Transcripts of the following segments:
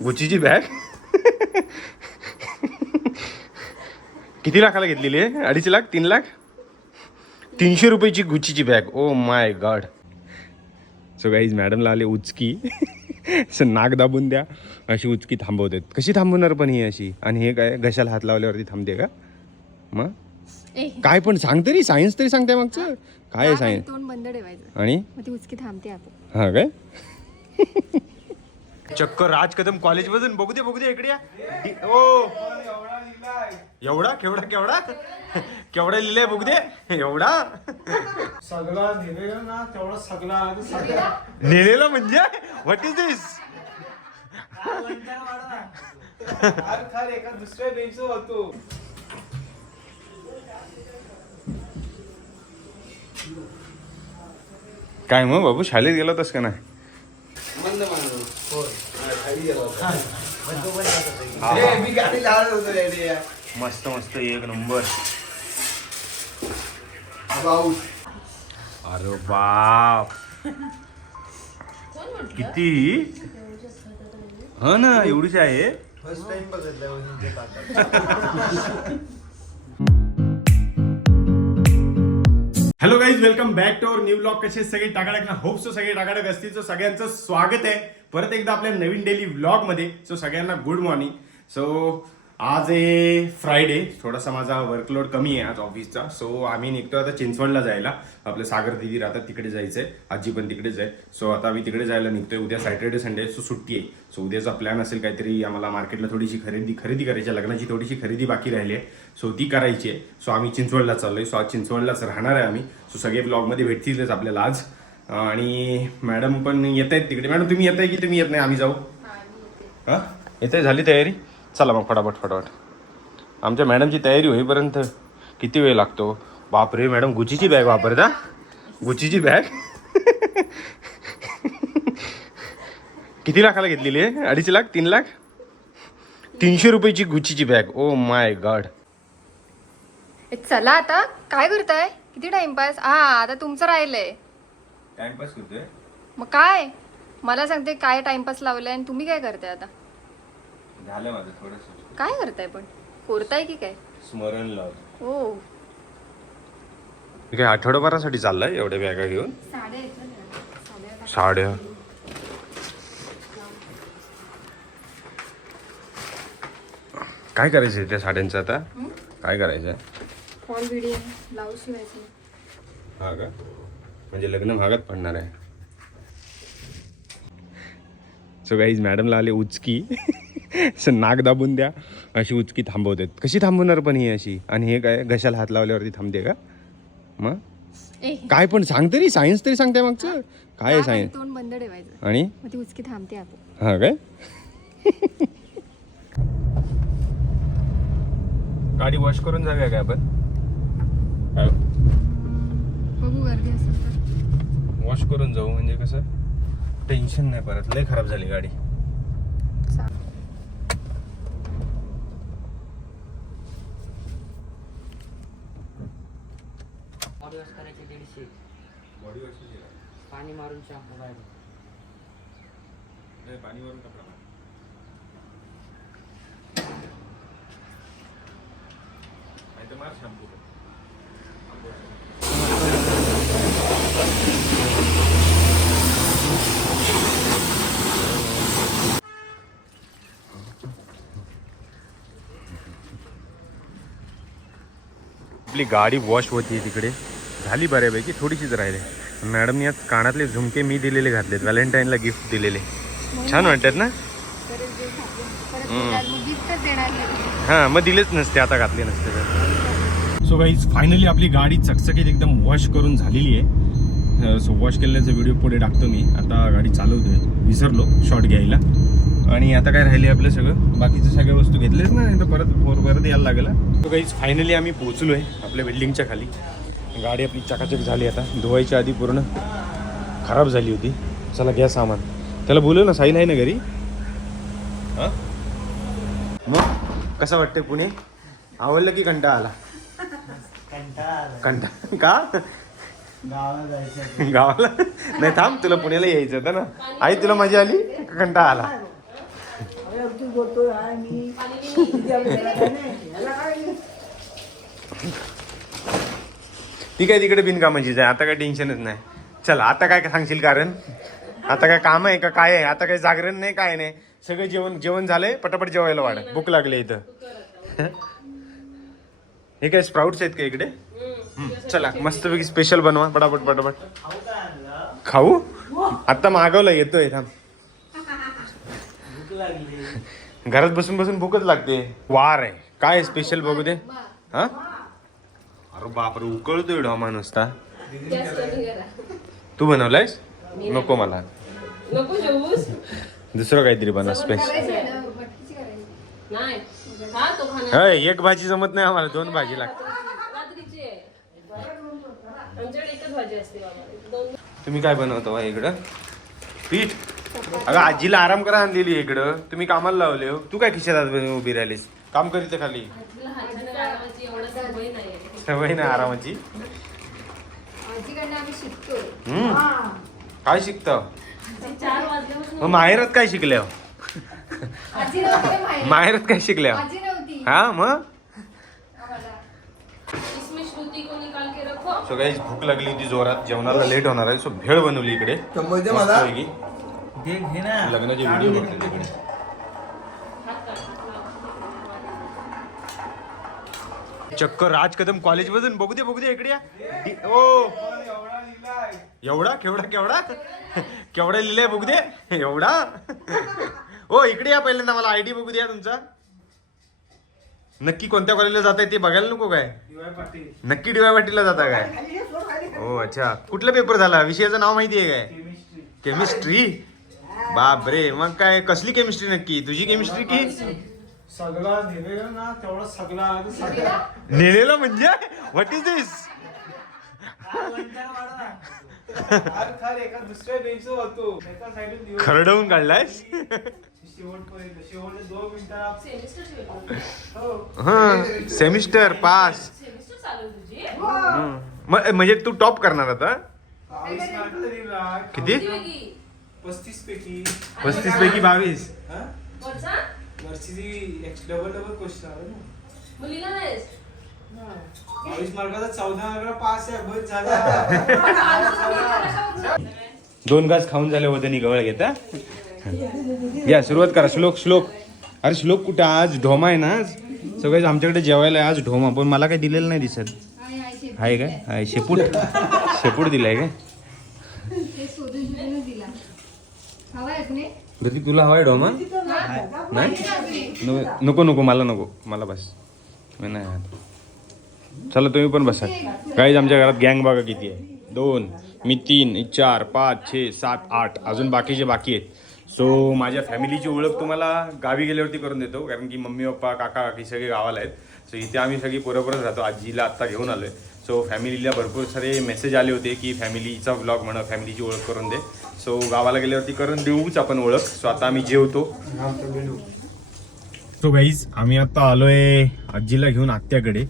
गुचीची bag किती लाखाला घेतलेली आहे? अडीच लाख? तीन लाख? तीनशे रुपयाची गुचीची bag oh my god so guys मॅडमला आले उचकी. असं नाक दाबून द्या. अशी उचकी थांबवतात. कशी थांबवणार पण ही अशी? आणि हे काय? घशाला हात लावल्यावरती थांबते का? मग? काय पण सांग तरी सायन्स तरी सांगते मागचं. काय आहे सायन्स आणि? उचकी थांबते हा काय? चक्क राज कदम कॉलेज मधून बघू दे बघू दे इकडे या. ओ. एवढा केवढा केवढा? केवढा लिहिलंय बघू दे. एवढा? सगळा दिलेला ना तेवढा सगळा सगळा. लिहिलेला म्हणजे? व्हॉट इज दिस एका दुसऱ्या बेंच होतो. काय मग बाबू शाळेत गेला तस का नाही? मी गाडी लावत होतो रे मस्त मस्त एक नंबर. भाऊ अरे बाप. किती? हा ना एवढीच आहे. फर्स्ट टाइम बघितलं वजनचे काटा hello guys welcome back to our new blog कसे सगळे टाकाडक ना? होप सो सगळे टाकाडक असतील. सो सगळ्यांचं स्वागत आहे. परत एकदा आपल्या नवीन डेली मध्ये. सो सगळ्यांना गुड मॉर्निंग सो आज आहे फ्रायडे थोडासा माझा वर्कलोड कमी आहे आज ऑफिसचा सो आम्ही निघतो आता चिंचवडला जायला. आपलं सागर दिदी राहतात तिकडे जायचंय. आजी पण तिकडेच आहे सो आता आम्ही तिकडे जायला निघतोय. उद्या सॅटर्डे संडे सो सुट्टी आहे. सो उद्याचा प्लॅन असेल काहीतरी आम्हाला मार्केटला थोडीशी खरेदी खरेदी करायची आहे. लग्नाची थोडीशी खरेदी बाकी राहिली आहे. सो ती करायची आहे. सो आम्ही चिंचवडला चाललोय. सो आज चिंचवडलाच राहणार आहे आम्ही. सो सगळे ब्लॉगमध्ये भेटतीलच आपल्याला आज. आणि मॅडम पण येत आहेत तिकडे. मॅडम तुम्ही येत आहे की तुम्ही येत नाही? आम्ही जाऊ. हां येत. आहे झाली तयारी? चला मग फटाफट फटाफट. आमच्या मॅडमची तयारी होईपर्यंत किती वेळ लागतो? बापरे मॅडम गुचीची बॅग वापरता गुचीची बॅग किती लाखाला घेतलेली आहे? अडीच लाख तीन लाख? तीनशे रुपयाची गुचीची बॅग ओ माय गॉड चला आता. काय करताय? किती टाइमपास हा आता तुमचं राहिलंय. टाइमपास करतोय. मग काय? मला सांगते काय टाइमपास लावलाय आणि तुम्ही काय करताय आता? झालं माझं थोडंसं. काय करताय पण? कोरताय की काय? स्मरण लावलं हो. काय आठवडाभरासाठी चाललाय एवढ्या बॅगा घेऊन? साड्या काय करायचंय त्या साड्यांचं आता? काय करायचंय? फॉल व्हिडिओ ब्लाऊज शिवायचं. हा का? म्हणजे लग्न भागात पडणार आहे. सो गाईज मॅडमला आले उचकी. असं नाक दाबून द्या. अशी उचकी थांबवतात. कशी थांबवणार पण ही अशी? आणि हे काय घशाला हात लावल्यावरती थांबते का? मग? काय पण सांग तरी सायन्स तरी सांगते मागचं. काय आहे सायन्स तोंड बंद ठेवायचं. आणि? ती उचकी थांबते आता हा काय? गाडी वॉश करून जाऊया काय आपण? बघू गर्दी असेल तर. वॉश करून जाऊ म्हणजे कसं? टेन्शन नाही परत. लय खराब झाली गाडी. पाणी मारून शॅम्पू बाहेर पाणी वरून कपडा मार शॅम्पू आपली गाडी वॉश होती तिकडे. झाली बऱ्यापैकी थोडीशीच राहिले. मॅडम यात कानातले झुमके मी दिलेले घातलेत व्हॅलेंटाईनला गिफ्ट दिलेले. छान वाटतात ना? हां मग दिलेच नसते आता घातले नसते तर. सो गाईज फायनली आपली गाडी चकचकीत एकदम वॉश करून झालेली आहे. सो वॉश केल्याचा व्हिडिओ पुढे टाकतो मी. आता गाडी चालवतोय. विसरलो शॉर्ट घ्यायला. आणि आता काय राहिले आपलं सगळं? बाकीच्या सगळ्या वस्तू घेतलेच ना नाही तर परत परत यायला लागेल सो गाईज फायनली आम्ही पोहोचलो आहे आपल्या बिल्डिंगच्या खाली. गाडी आपली चकाचक झाली आता धुवायच्या आधी पूर्ण खराब झाली होती चला घ्या सामान त्याला बोलू ना साईल आहे ना घरी हां मग कसं वाटतंय पुणे आवडलं की कंटाळा आला कंटाळा का गावाला नाही थांब तुला पुण्याला यायचं होतं ना आई तुला मजा आली का कंटाळा आला ती काय तिकडे बिनकामाचीच आहे. आता काय टेन्शनच नाही. चल आता काय सांगशील कारण? आता काय काम आहे का? काय आहे? आता काय जागरण नाही काय नाही. सगळं जेवण जेवण झालंय पटापट जेवायला वाढ. भूक लागली इथं. हे काय स्प्राउट्स आहेत का इकडे? चला मस्तपैकी स्पेशल बनवा. पटापट पटापट. खाऊ? आता मागवलं येतोय थांब. घरात बसून बसून भूकच लागते. वार आहे. काय स्पेशल बघू दे. हा? अरे बापरे उकळतोय डॉमा नुसता तू. बनवलायस? नको मला. दुसरं काहीतरी बनव हा तो खाणार. एक भाजी जमत नाही आम्हाला दोन भाजी लागते तुम्ही काय बनवतो बा इकडं? पीठ? अगं आजीला आराम करा आणलेली इकडं. तुम्ही कामाला लावले हो. तू काय खिशात उभी राहिलीस? काम करीत खाली. सवय नाही नाही आरामाची. आजीकडनं आम्ही शिकतोय. हम्म. काय शिकतं? चार वाजल्यापासून मग माहेरात काय शिकल्या? हो? आजी नव्हती? माहेरात. काय शिकल्या? आजी नव्हती. हा मग? आम्हाला. इसमें श्रुति को निकाल के रखो. सो काही भूक लागली होती जोरात. जेवणाला लेट होणार आहे. सो भेळ बनवली इकडे. मस्तपैकी. लग्नाचे व्हिडिओ बघते. इकडे हात काढ. चक्क राज कदम कॉलेज मधून बघू दे बघू दे इकडे या. ओ. एवढा केवढा केवढा? केवढा लिहिलंय बघू दे. एवढा? ओ इकडे या पहिल्यांदा मला आयडी बघू द्या तुमचा. नक्की कोणत्या कॉलेजला जाताय ते बघायला नको काय? नक्की डीवाय पाटीलला जाता काय? हो अच्छा. कुठला पेपर झाला? विषयाचं नाव माहिती आहे काय? केमिस्ट्री केमिस्ट्री बाप रे मग काय कसली केमिस्ट्री नक्की? तुझी केमिस्ट्री की? सगळा दिवेगा ना तेवढा सगळा आणि सगळा. नेलेला? म्हणजे? व्हॉट इज दिस खार खार एका दुसऱ्या बेंचवर होतो. एका साईडून दिवस खरडवून काढलायस? शेवटपर्यंत शेवटच्या दोन मिनिटात. सेमिस्टर ठेवली हो. हा सेमिस्टर पास. म्हणजे तू टॉप करणार आता? किती? पस्तीस पैकी. पस्तीस पैकी बावीस. हा? वर्षीची डबल डबल क्वेश्चन आलं ना. मुलीला नाहीस? हा. बावीस मार्काचा चौदा मार्काला पास आहे बस झाला. दोन घास खाऊन झाले वदनी गवळ घेता या सुरुवात करा. श्लोक श्लोक. अरे श्लोक कुठं? आज ढोमा आहे ना आज? सगळे आमच्याकडे जेवायला आहे आज ढोमा. पण मला काही दिलेलं नाही दिसत. Hi, hi, shape. आहे काय? आहे शेपूट. शेपूट दिलाय काय? ते शोधून शोधूनच दिला. हवा आहे तुम्ही तुला हवाय डॉमन? नाही? नको- नको नको मला नको मला बस. मी नाही चला तुम्ही पण बसा. काहीच आमच्या घरात गँग बघा किती आहे. दोन मी तीन चार पाच छे सात आठ अजून बाकीचे बाकी आहेत. सो माझ्या फॅमिलीची ओळख तुम्हाला गावी गेल्यावरती करून देतो कारण की मम्मी पप्पा काका काकी सगळे गावाला आहेत. सो इथे आम्ही सगळी बरोबरच राहतो. आजीला आत्ता घेऊन आलो आहे सो फॅमिलीला भरपूर सारे मेसेज आले होते की फॅमिलीचा ब्लॉग म्हणा फॅमिलीची ओळख करून दे. सो गावाला गेल्यावरती करून देऊच आपण ओळख. सो आता आम्ही जेवतो सो गाईज आम्ही आता आलोय आजीला घेऊन आत्याकडे.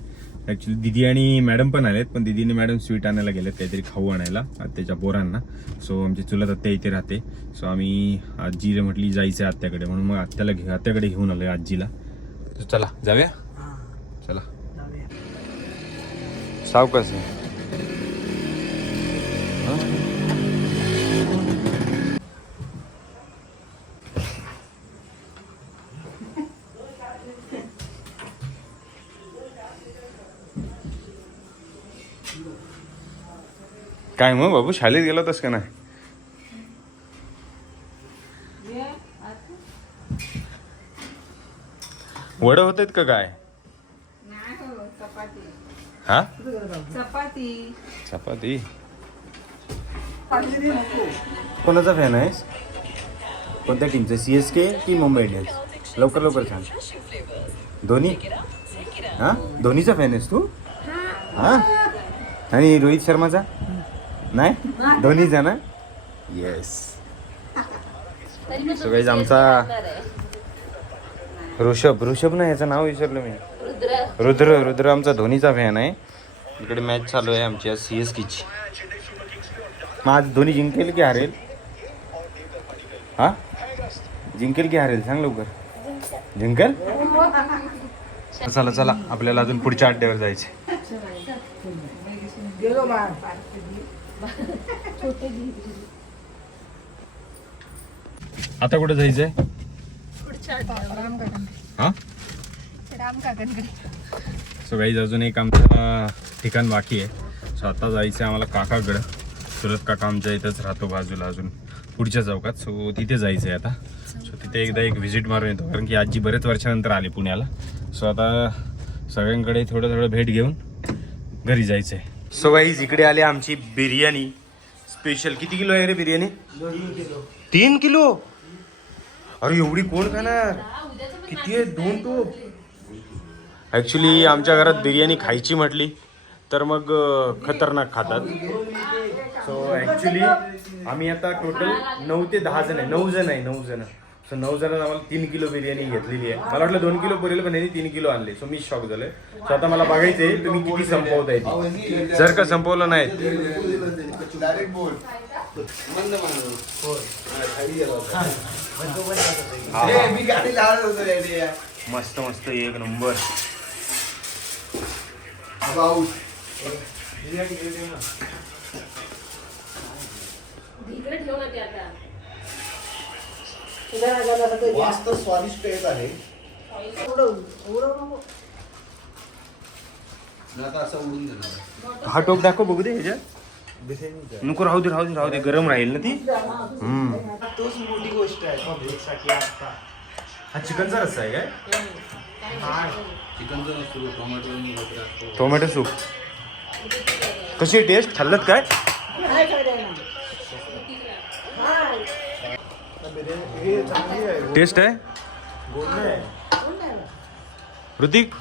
ॲक्च्युली दिदी आणि मॅडम पण आलेत पण दिदीने मॅडम स्वीट आणायला गेलेत काहीतरी खाऊ आणायला आत्याच्या पोरांना. सो आमची चुलत आत्या इथे राहते. सो आम्ही आजीला म्हटली जायचं आहे आत्याकडे. म्हणून मग आत्याला घे आत्याकडे घेऊन आलोय आजीला. चला जाऊया? चला. सावकाश काय मग बाबू शाळेत गेला होतास का नाही? वड होत आहेत का काय? हा? चपाती. चपाती? कोणाचा फॅन आहेस? कोणत्या टीमचा सी एस के की मुंबई इंडियन्स लवकर लवकर सांग. धोनी? हा? धोनीचा फॅन आहेस तू? हा. आणि रोहित शर्माचा? नाही? धोनीचा ना? येस सो गाईज आमचा ऋषभ. ऋषभ ना याचं नाव विसरलो मी. रुद्र. रुद्र आमचा धोनीचा फॅन आहे. इकडे मॅच चालू आहे आमची आज सी एस केची मग आज धोनी जिंकेल की हारेल? हा? जिंकेल की हारेल? सांग लवकर. जिंकल? चला चला. आपल्याला अजून पुढच्या अड्ड्यावर जायचे आता कुठे जायचंय? हा? राम काकांकडे सो गाईज अजून एक आमचं ठिकाण बाकी आहे. सो आता जायचं आहे आम्हाला काकाकडं. सुरत काका आमच्या इथंच राहतो बाजूला अजून. पुढच्या चौकात. सो तिथे जायचं आहे आता. सो तिथे एकदा एक व्हिजिट मारून येतो. कारण की आजी बरेच वर्षानंतर आली पुण्याला. सो आता सगळ्यांकडे थोडं थोडं भेट घेऊन घरी जायचं आहे सो गाईज इकडे आली आमची बिर्याणी. स्पेशल किती किलो आहे रे बिर्याणी? तीन किलो? अरे एवढी कोण खाणार? किती आहे? दोन टोप ॲक्च्युली आमच्या घरात बिर्याणी खायची म्हटली तर मग खतरनाक खातात. सो ॲक्च्युली आम्ही आता टोटल नऊ ते दहा जण आहे. नऊ जण आहे नऊ जण. सो नऊ जणांना आम्हाला तीन किलो बिर्याणी घेतलेली आहे. मला वाटलं दोन किलो पुरेल पण यांनी तीन किलो आणले. सो मी शॉक झालोय. सो आता मला बघायचंय तुम्ही किती संपवताय ते. जर का संपवलं नाही. मस्त मस्त. एक नंबर. इकडे ठेव ना ते आता वास्त स्वादिष्ट येत आहे. आता असं उडून देणार. हा टोप दाखव बघू दे ह्याच्यात. नको राहू दे राहू दे राहू दे गरम राहील ना ती. हम्म. तोच मोठी गोष्ट आहे. पब्लिकसाठी आता हा चिकनचा रस्सा आहे काय? चिकनचा नसतो टोमॅटो वगैरे असतो टोमॅटो सूप. कशी टेस्ट खाल्लत काय? टेस्ट आहे? ऋतिक?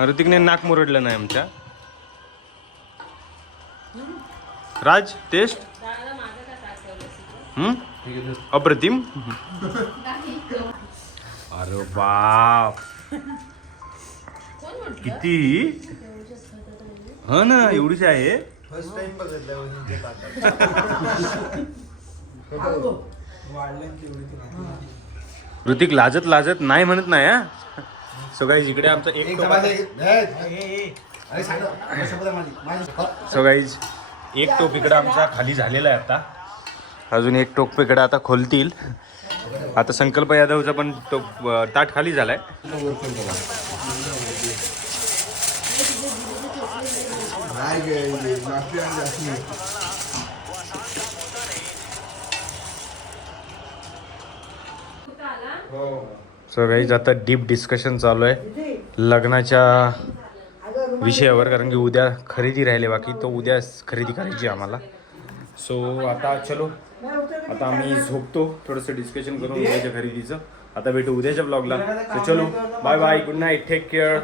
ऋतिकने नाक मुरडलं नाही आमच्या. राज टेस्ट हम्म? अप्रतिम? अरे बाप किती हा ना एवढीच आहे फर्स्ट टाइम बघितलं ऋतिक लाजत लाजत नाही म्हणत नाही हा सो गाईज इकडे आमचा एक एक टोप डबा आहे. दे. ए, ए, ए. अरे सांग ना. शपथ आहे माझी. माझी. सो गाईज एक टोप इकडे आमचा खाली झालेला आहे आता अजून एक टोप इकडे आता खोलतील आता संकल्प यादवचा पण तो ताट खाली झालाय. सर गाईज आता डीप डिस्कशन चालू आहे. लग्नाच्या विषयावर कारण की उद्या खरेदी राहिले बाकी तो उद्या खरेदी करायची आहे आम्हाला. सो आता चलो. आता आम्ही झोपतो थोडंसं डिस्कशन करून उद्याच्या खरेदीचं आता भेटू उद्याच्या ब्लॉगला सो चलो bye bye good night take care